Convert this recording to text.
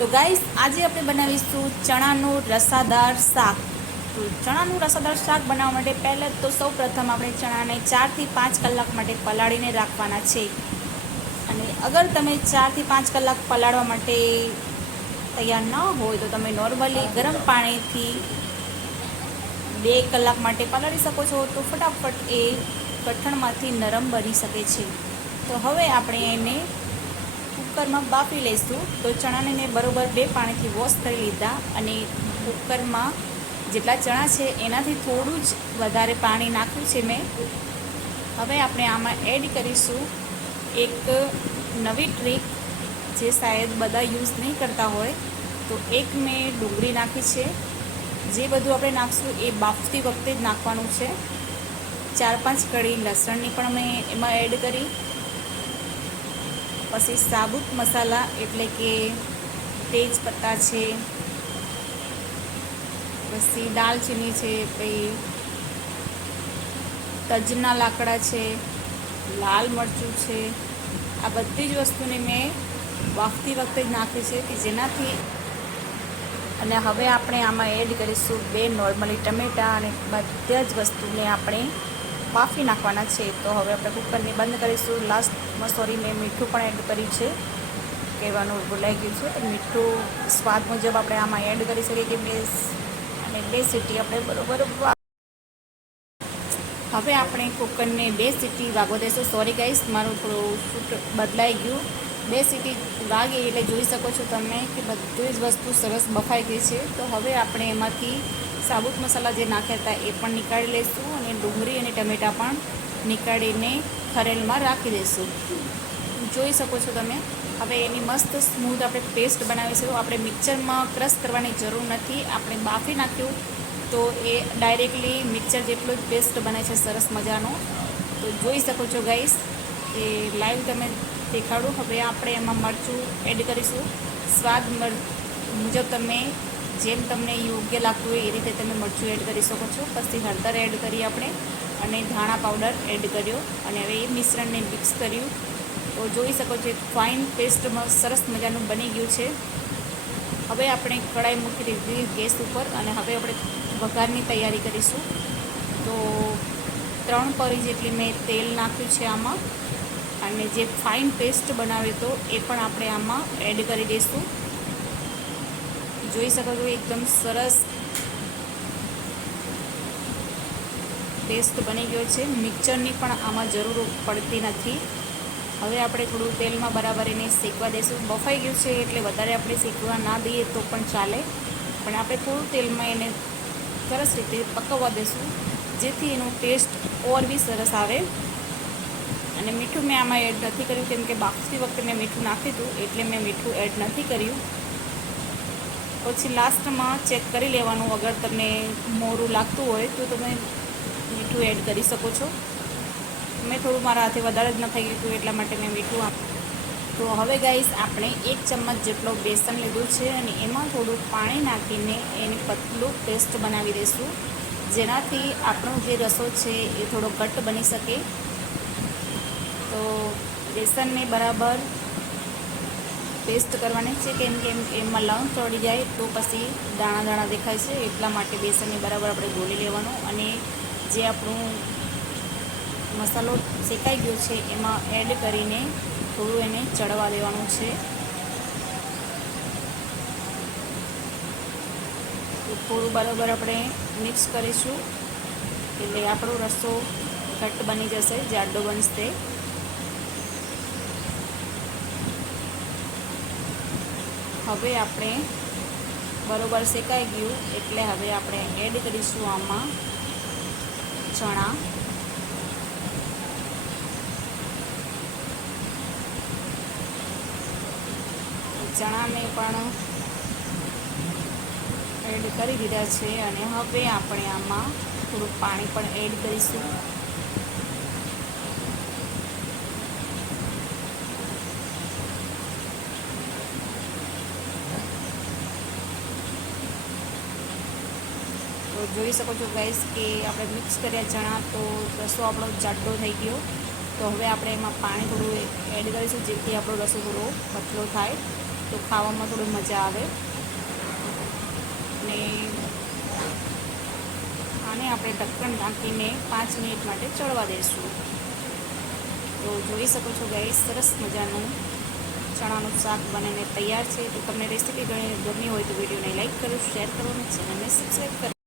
તો ગાઈસ, આજે આપણે બનાવીશું ચણાનું રસાદાર શાક. તો ચણાનું રસાદાર શાક બનાવવા માટે પહેલાં તો સૌ પ્રથમ આપણે ચણાને ચારથી પાંચ કલાક માટે પલાળીને રાખવાના છે. અને અગર તમે ચારથી પાંચ કલાક પલાળવા માટે તૈયાર ન હોય તો તમે નોર્મલી ગરમ પાણીથી બે કલાક માટે પલાળી શકો છો. તો ફટાફટ એ કઠણમાંથી નરમ બની શકે છે. તો હવે આપણે એને કુકરમાં બાફી લઈશું તો ચણાને મેં બરોબર બે પાણીથી વોશ કરી લીધા અને કુકરમાં જેટલા ચણા છે એનાથી થોડું જ વધારે પાણી નાખ્યું છે મેં. હવે આપણે આમાં એડ કરીશું એક નવી ટ્રીક જે શાયદ બધા યુઝ નહીં કરતા હોય. તો એક મેં ડુંગળી નાખી છે. જે બધું આપણે નાખશું એ બાફતી વખતે જ નાખવાનું છે. ચાર પાંચ કળી લસણની પણ મેં એમાં એડ કરી. પછી સાબુત મસાલા એટલે કે તેજપત્તા છે, પછી દાલચીની છે, પછી તજના લાકડા છે, લાલ મરચું છે. આ બધી જ વસ્તુને મેં બાફતી વખતે જ નાખી છે કે જેનાથી અને હવે આપણે આમાં એડ કરીશું બે નોર્મલી ટમેટાં અને બધા જ વસ્તુને આપણે બાફી નાખવાના છે, તો હવે આપણે કુકરને બંધ કરીશું. લાસ્ટમાં સોરી મેં મીઠું પણ એડ કર્યું છે. કહેવાનું ભૂલાઈ ગયું છે. મીઠું સ્વાદ મુજબ આપણે આમાં એડ કરી શકીએ કે બે અને બે સીટી આપણે બરોબર હવે આપણે કુકરને બે સીટી વાગવા દઈશું સોરી ગાઈસ મારું થોડું ફૂટ બદલાઈ ગયું. બે સીટી વાગી એટલે જોઈ શકો છો તમે કે બધી જ વસ્તુ સરસ બફાઈ ગઈ છે. તો હવે આપણે એમાંથી સાબુત મસાલા જે નાખ્યા હતા એ પણ નીકાળી લઈશું અને ડુંગળી અને ટમેટાં પણ નીકાળીને ખરેલમાં રાખી દઈશું. જોઈ શકો છો તમે, હવે એની મસ્ત સ્મૂથ આપણે પેસ્ટ બનાવીશું આપણે મિક્સરમાં ક્રશ કરવાની જરૂર નથી. આપણે બાફી નાખ્યું તો એ ડાયરેક્ટલી મિક્સર જેટલો જ પેસ્ટ બને છે સરસ મજાનો. તો જોઈ શકો છો ગાઈસ, એ લાઈવ તમે દેખાડું. હવે આપણે એમાં મરચું એડ કરીશું. સ્વાદ મુજબ તમે જેમ તમને યોગ્ય લાગતું હોય એ રીતે તમે મરચું એડ કરી શકો છો. પછી હળદર એડ કરી આપણે અને ધાણા પાવડર એડ કર્યો અને હવે એ મિશ્રણને મિક્સ કર્યું. તો જોઈ શકો છો ફાઇન પેસ્ટમાં સરસ મજાનું બની ગયું છે. હવે આપણે કઢાઈ મૂકી દીધી ગેસ ઉપર અને હવે આપણે વઘારની તૈયારી કરીશું. તો ત્રણ પરી જેટલી મેં તેલ નાખ્યું છે આમાં અને જે ફાઇન પેસ્ટ બનાવ્યો હતો એ પણ આપણે આમાં એડ કરી દઈશું. જોઈ શકો છો, એકદમ સરસ પેસ્ટ બની ગયો છે. મિક્સરની પણ આમાં જરૂર પડતી નથી. હવે આપણે થોડું તેલમાં બરાબર એને શેકવા દઈશું બફાઈ ગયું છે એટલે વધારે આપણે શેકવા ના દઈએ તો પણ ચાલે. પણ આપણે થોડું તેલમાં એને સરસ રીતે પકવવા દઈશું જેથી એનું ટેસ્ટ ઓર બી સરસ આવે. અને મીઠું મેં આમાં એડ નથી કર્યું, કેમ કે બાફતી વખતે મેં મીઠું નાખ્યું હતું, એટલે મેં મીઠું એડ નથી કર્યું. પછી લાસ્ટમાં ચેક કરી લેવાનું અગર તમને મોરું લાગતું હોય તો તમે મીઠું એડ કરી શકો છો. મેં થોડું મારા હાથે વધારે જ ન થઈ ગયું એટલા માટે મેં મીઠું આપ તો હવે ગાઈસ આપણે એક ચમચ જેટલો બેસન લીધું છે અને એમાં થોડું પાણી નાખીને એની પતલું પેસ્ટ બનાવી દઈશું. જેનાથી આપણો જે રસો છે એ થોડો ઘટ્ટ બની શકે. તો બેસનને બરાબર પેસ્ટ કરવાની છે કેમ કે એમાં લવણ ચડી જાય તો પછી દાણા દાણા દેખાય છે, એટલા માટે બેસનને બરાબર આપણે ગોળી લેવાનું અને જે આપણું મસાલો શેકાઈ ગયો છે એમાં એડ કરીને થોડું એને ચડવા દેવાનું છે. થોડું બરાબર આપણે મિક્સ કરીશું એટલે આપણો રસ્તો ઘટ્ટ બની જશે, જાડો બનશે. હવે આપણે બરોબર શેકાઈ ગયું, એટલે હવે આપણે એડ કરીશું આમાં ચણા. ચણાને પણ એડ કરી દીધા છે અને હવે આપણે આમાં થોડું પાણી પણ એડ કરીશું. તો જોઈ શકો છો ગાઈસ કે આપણે મિક્સ કર્યા ચણા તો રસો આપણો જાડો થઈ ગયો. તો હવે આપણે એમાં પાણી થોડું એડ કરીશું જેથી આપણો રસો થોડો પતલો થાય. તો ખાવામાં થોડી મજા આવે. અને આને આપણે ઢક્કણ ઢાંકીને પાંચ મિનિટ માટે ચડવા દઈશું. તો જોઈ શકો છો ગાઈસ સરસ મજાનું ચણાનું શાક બનીને તૈયાર છે. તો તમને રેસીપી ગમી હોય તો વિડીયોને લાઇક કરો શેર કરો અને ચેનલને સબસ્ક્રાઈબ કરો.